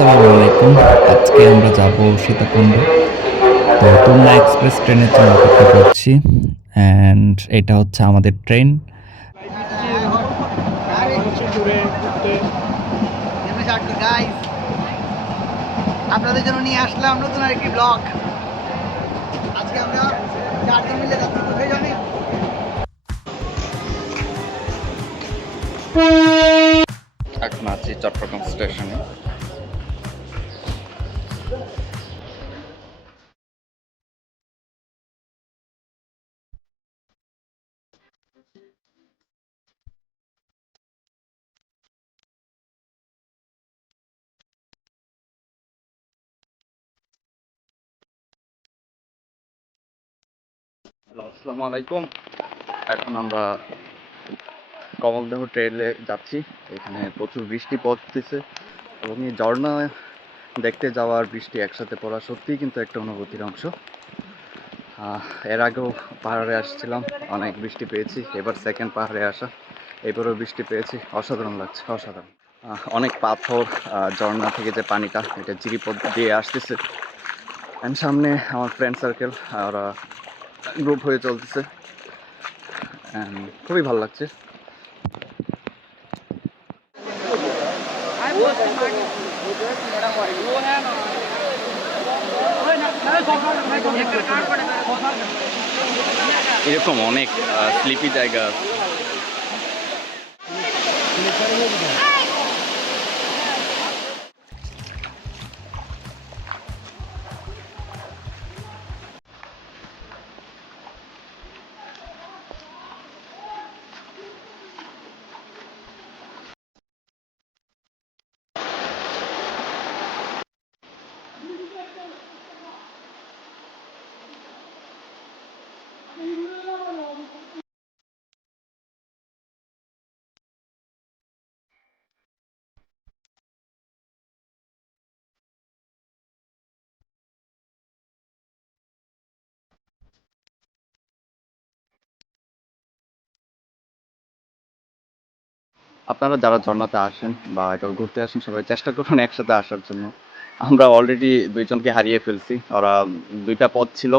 আসসালামু আলাইকুম। আজকে আমরা যাব সীতাকুণ্ড। তো তুলনা এক্সপ্রেস ট্রেনের জন্য অপেক্ষা করছি। অ্যান্ড এটা হচ্ছে আমাদের ট্রেন। আপনাদের জন্য নিয়ে আসলাম নতুন আরেকটি ব্লগ। আজকে আমরা চারজন মিলে যাচ্ছি কোথায় জানেন? এখন আছি চট্টগ্রাম স্টেশনে। আসসালামু আলাইকুম। এখন আমরা কমলদেহ ট্রেলে যাচ্ছি। এখানে প্রচুর বৃষ্টি পড়তেছে এবং এই ঝর্ণা দেখতে যাওয়ার বৃষ্টি একসাথে পড়া সত্যিই কিন্তু একটা অনুভূতির অংশ। এর আগেও পাহাড়ে আসছিলাম, অনেক বৃষ্টি পেয়েছি। এবার সেকেন্ড পাহাড়ে আসা, এবারও বৃষ্টি পেয়েছি। অসাধারণ লাগছে, অসাধারণ। অনেক পাথর, ঝর্ণা থেকে যে পানিটা এটা জিরিপথ দিয়ে আসতেছে। অ্যান্ড সামনে আমার ফ্রেন্ড সার্কেল, ওরা গ্রুপ হয়ে চলতেছে। খুবই ভালো লাগছে। এরকম অনেক স্লিপি জায়গা আছে। আপনারা যারা ঝর্ণাতে আসেন বা এটা ঘুরতে আসেন, সবাই চেষ্টা করুন একসাথে আসার জন্য। আমরা অলরেডি দুইজনকে হারিয়ে ফেলছি। ওরা দুইটা পথ ছিল,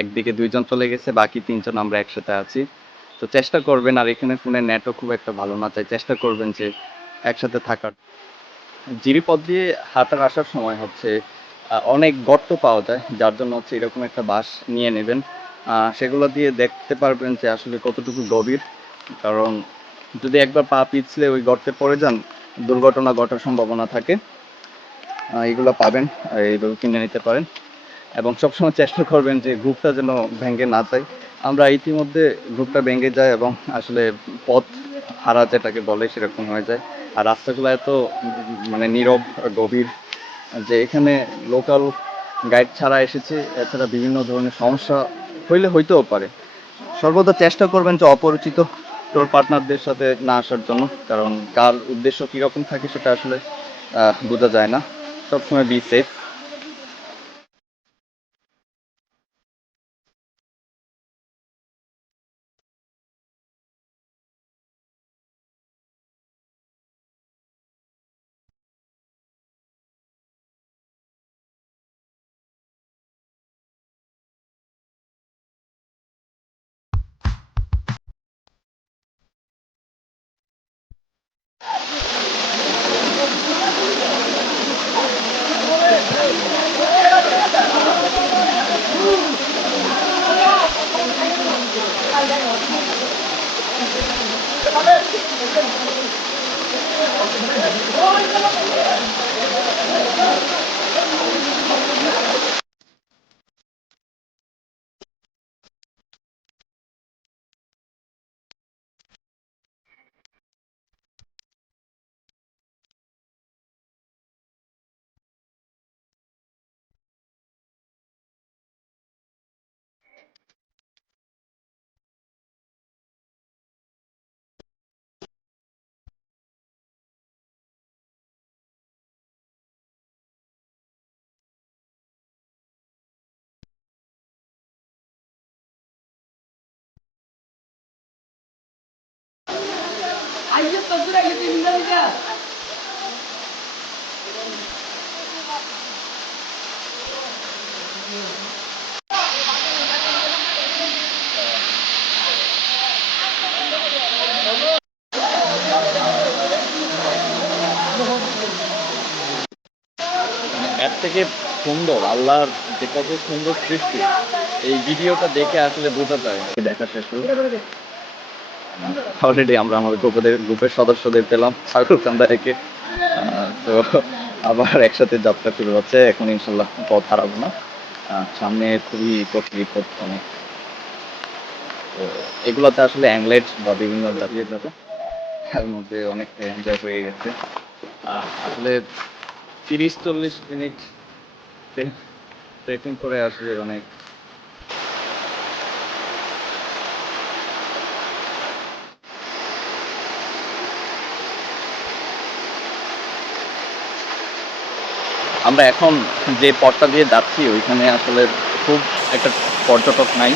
একদিকে দুইজন চলে গেছে, বাকি তিনজন আমরা একসাথে আছি। তো চেষ্টা করবেন, আর এখানে ফোনের নেটও খুব একটা ভালো না, তাই চেষ্টা করবেন যে একসাথে থাকার। জিরিপথ দিয়ে হাঁটার আসার সময় হচ্ছে অনেক গর্ত পাওয়া যায়, যার জন্য হচ্ছে এরকম একটা বাঁশ নিয়ে নেবেন। সেগুলো দিয়ে দেখতে পারবেন যে আসলে কতটুকু গভীর। কারণ যদি একবার পা পিছলে ওই গর্তে পড়ে যান, দুর্ঘটনা ঘটার সম্ভাবনা থাকে। এগুলো পাবেন, এইভাবে কিনে নিতে পারেন। এবং সবসময় চেষ্টা করবেন যে গ্রুপটা যেন ভেঙে না যায়। আমরা ইতিমধ্যে গ্রুপটা ভেঙে যায় এবং আসলে পথ হারা যেটাকে বলে সেরকম হয়ে যায়। আর রাস্তাগুলো এত মানে নীরব, গভীর, যে এখানে লোকাল গাইড ছাড়া এসেছে, এছাড়া বিভিন্ন ধরনের সমস্যা হইতেও পারে। সর্বদা চেষ্টা করবেন যে অপরিচিত ট্যুর পার্টনারদের সাথে না আসার জন্য, কারণ কার উদ্দেশ্য কীরকম থাকে সেটা আসলে বোঝা যায় না। সবসময় বি সেফ। এর থেকে সুন্দর আল্লাহর যে কত সুন্দর সৃষ্টি এই ভিডিওটা দেখে আসলে বোঝা যায়। দেখা শেষ অলরেডি আমরা আমাদের গ্রুপের সদস্যদের পেলাম ছাগলকান্দা থেকে। তো আবার একসাথে যাত্রা শুরু হচ্ছে। এখন ইনশাল্লাহ পথ হারাবো না। সামনে খুবই কঠিন পথ অনেক। তো এগুলোতে আসলে অ্যাংলেট বা বিভিন্ন জাতীয় যাবে তার মধ্যে অনেক এনজয় হয়ে গেছে। আসলে 30-40 মিনিট ট্রেকিং করে আসলে অনেক আমরা এখন যে পথটা দিয়ে যাচ্ছি ওইখানে আসলে খুব একটা পর্যটক নাই,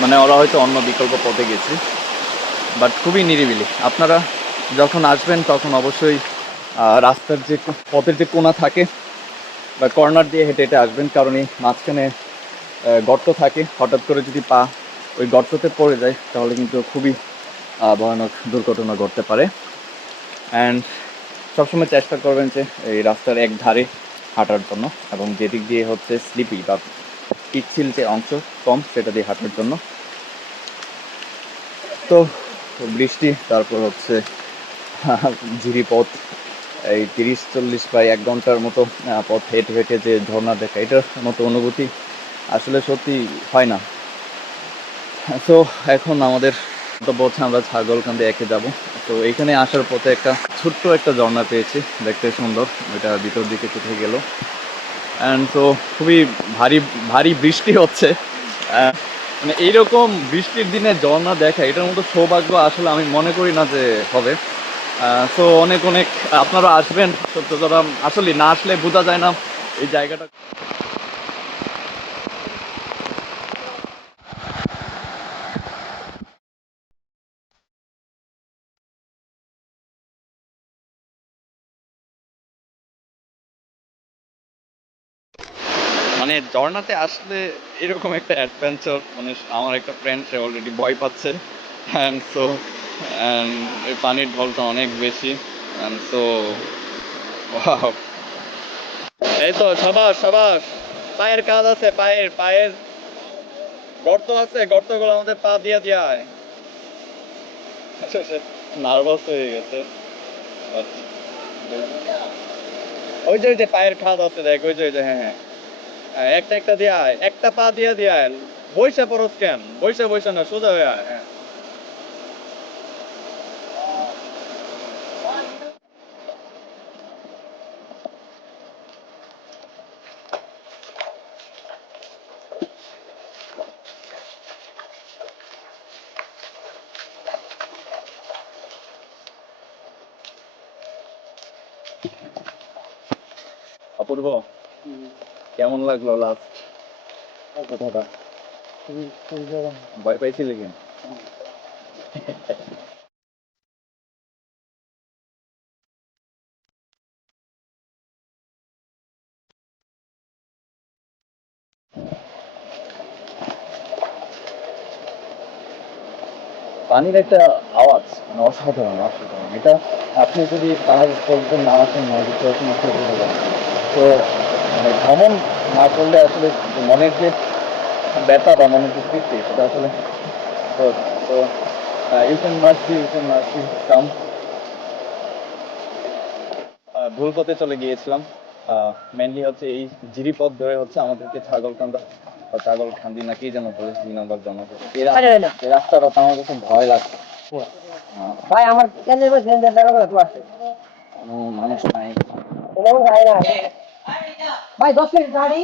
মানে ওরা হয়তো অন্য বিকল্প পথে গেছে, বাট খুবই নিরিবিলি। আপনারা যখন আসবেন তখন অবশ্যই রাস্তার যে পথের যে কোণা থাকে বা কর্নার দিয়ে হেঁটে হেঁটে আসবেন, কারণ এই মাঝখানে গর্ত থাকে। হঠাৎ করে যদি পা ওই গর্ততে পড়ে যায় তাহলে কিন্তু খুবই ভয়ানক দুর্ঘটনা ঘটতে পারে। অ্যান্ড সবসময় চেষ্টা করবেন যে এই রাস্তার এক ধারে হাঁটার জন্য, এবং যেদিক দিয়ে হচ্ছে স্লিপি বা পিচ্ছিল যে অংশ কম সেটা দিয়ে হাঁটার জন্য। তো বৃষ্টি, তারপর হচ্ছে ঝিরি পথ, এই 30-40 বা 1 ঘন্টার মতো পথ হেঁটে হেঁটে যে ঝর্ণা দেখা, এটার মতো অনুভূতি আসলে সত্যি হয় না। তো এখন আমাদের গন্তব্য হচ্ছে আমরা ছাগলকান্দে একে যাব। তো এইখানে আসার পথে একটা ছোট্ট একটা ঝর্ণা পেয়েছি, দেখতে সুন্দর, ওইটা ভিতর দিকে কোথায় গেল। অ্যান্ড তো খুবই ভারী ভারী বৃষ্টি হচ্ছে। মানে এইরকম বৃষ্টির দিনে ঝর্ণা দেখা, এটার মতো সৌভাগ্য আসলে আমি মনে করি না যে হবে। তো অনেক অনেক আপনারা আসবেন, সত্যতা আসলে না আসলে বোঝা যায় না এই জায়গাটা। মানে ঝর্ণাতে আসলে এরকম একটা অ্যাডভেঞ্চার, মানে আমার একটা ফ্রেন্ড সে অলরেডি ভয় পাচ্ছে। অ্যান্ড সো এই পানির ঢলটা অনেক বেশি। অ্যান্ড সো এই তো সবাস সবাস, পায়ের কাজ আছে, পায়ের পায়ের গর্ত আছে, গর্তগুলো আমাদের পা দিয়া দিয়ায় নার্ভাস হয়ে গেছে। আচ্ছা, ওই যে পায়ের খাদ আছে দেখ, ওই যে হ্যাঁ হ্যাঁ একটা একটা দিয়ে আয়, একটা পা দিয়ে আয়। বইসা পড়স কেন? বইসা না, সোজা হয়ে আয়। হ্যাঁ, অপূর্ব, কেমন লাগলো লাস্ট কথাটা? ভয় পাইছিলি কেন? পানির একটা আওয়াজ, মানে অসাধারণ অসাধারণ। এটা আপনি যদি পাহাড় পর্যন্ত না আসেন, নদী পর্যন্ত আসলে বোঝা যায়। তো মানে ভ্রমণ না করলে আসলে মনের যে ব্যথা বা মনের যে তৃপ্তি সেটা আসলে, তো তো ইউ ক্যান মাস্ট বি কাম। ভুল পথে চলে গিয়েছিলাম। মেনলি হচ্ছে এই জিরিপথ ধরে হচ্ছে আমাদেরকে ছাগলকান্দা বা ছাগলখান্দি না কি যেন বলে 2 নম্বর জনপদ। এই রাস্তাটা তো আমার কাছে ভয় লাগছে। ভাই আমার কেন কোনো মানুষ নাই। ভাই 10 মিনিট গাড়ি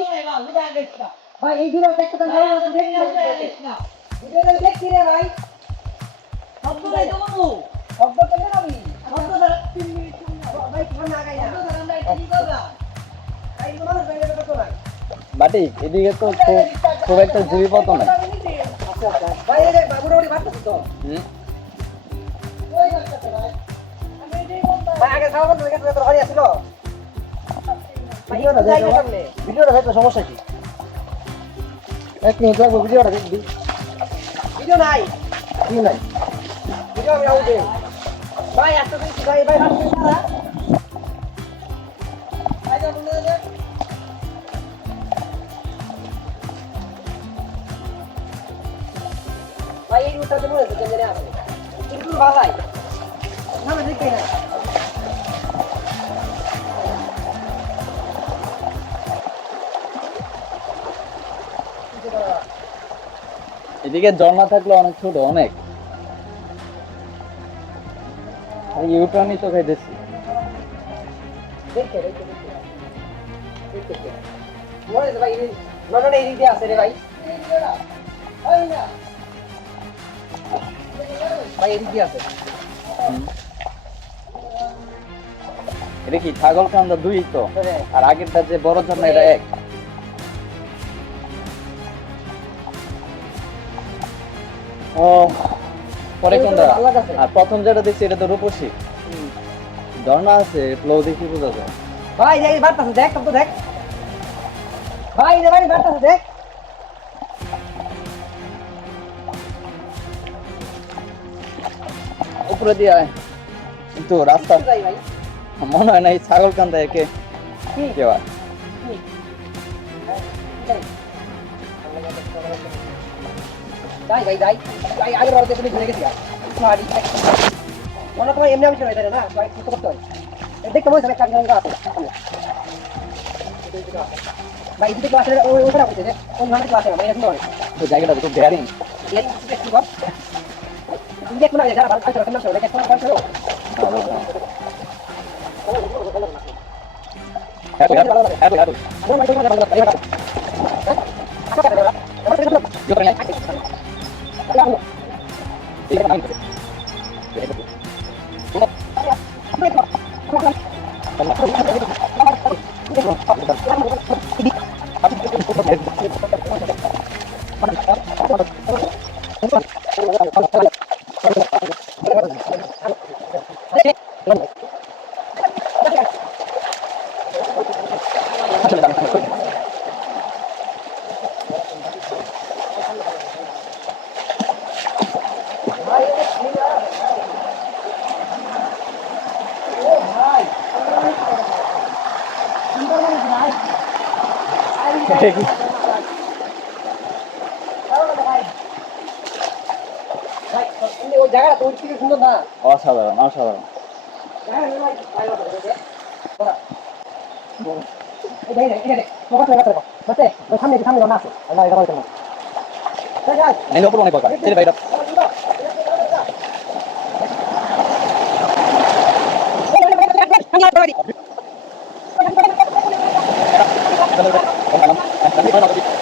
ভাই এই ভিডিও দেখতে দেখছি রে ভাই শব্দ নাই তো বাবু শব্দ কেন আমি শব্দ 3 মিনিট ভাই কেন আগাই না আমরা কি করব ভাই মানুষ বাইরে কত নাই বাটি এদিকে তো খুব একটা জিরিপথ নাই। ভাই এই বাবুর ওড়ি ভাত তো ওই যাচ্ছে ভাই ভাই আগে খাওয়া বন্ধ হয়ে গেছে তো গাড়ি আসলো ভিডিওটা দেখো সমস্যা কি এক মিনিট লাগবে ভিডিওটা দেখবি ভিডিও নাই ভিডিও নাই ভিডিও আমি আউটে ভাই আস্তে আস্তে ভাই ভাই ভাই ভাই যাও বলে দে ভাই এই রুটটাতে মনে হচ্ছে কেন জানি আসে কিন্তু ভাই না না দেখই না এদিকে ঝর্ণা থাকলে অনেক ছোট অনেক ইউটার্নই তো খাইতেছি দেখে দেখে দেখে মনে হচ্ছে ভাই নটা এই দিকে আছে রে ভাই ভাই এই দিকে আছে এটা কি ছাগল কান্দা দুই তো আর আগেরটা যে বড় ঝর্ণা এটা এক ও পরে কোনটা আর প্রথম যেটা দেখছি এটা তো রূপসী ঝর্ণা আছে ফ্লো দেখি বোঝা যায় ভাই এই বাড়তাছে দেখ তো দেখ ভাই রে ভাই বাড়তাছে দেখ উপরে দিয়ে আয় কিন্তু রাস্তা যাই ভাই মনে হয় না এই ছাগল কান্দা একে কি কেবা যাই ভাই যাই ভাই আগে বড় দেখে ঘুরে গেছি গাড়ি মনে তো এমনি আমি চলে যাই না ভাই কিছু করতে হয় দেখতে মনে হয় কাজ গান আছে ভাই দিতে ক্লাসে ওই ওখানে বসে দে ওই মানে ক্লাসে মানে এরকম করে ওই জায়গাটা তো খুব ডেয়ারিং এই কি কর দেখ না যারা ভালো কাজ করে না দেখে কোন কাজ করো হ্যাপি হ্যাপি হ্যাপি আমার মাইকে ভালো ভালো ভালো yo también এই নাম করে ওই জায়গাটা তোর থেকে সুন্দর না অসাধারণ অসাধারণ সামনে না আছে আল্লাহ এটা বলতে না এই উপরে অনেক কথা ছেড়ে বাইরে Hãy subscribe cho kênh Ghiền Mì Gõ để không bỏ lỡ những video hấp dẫn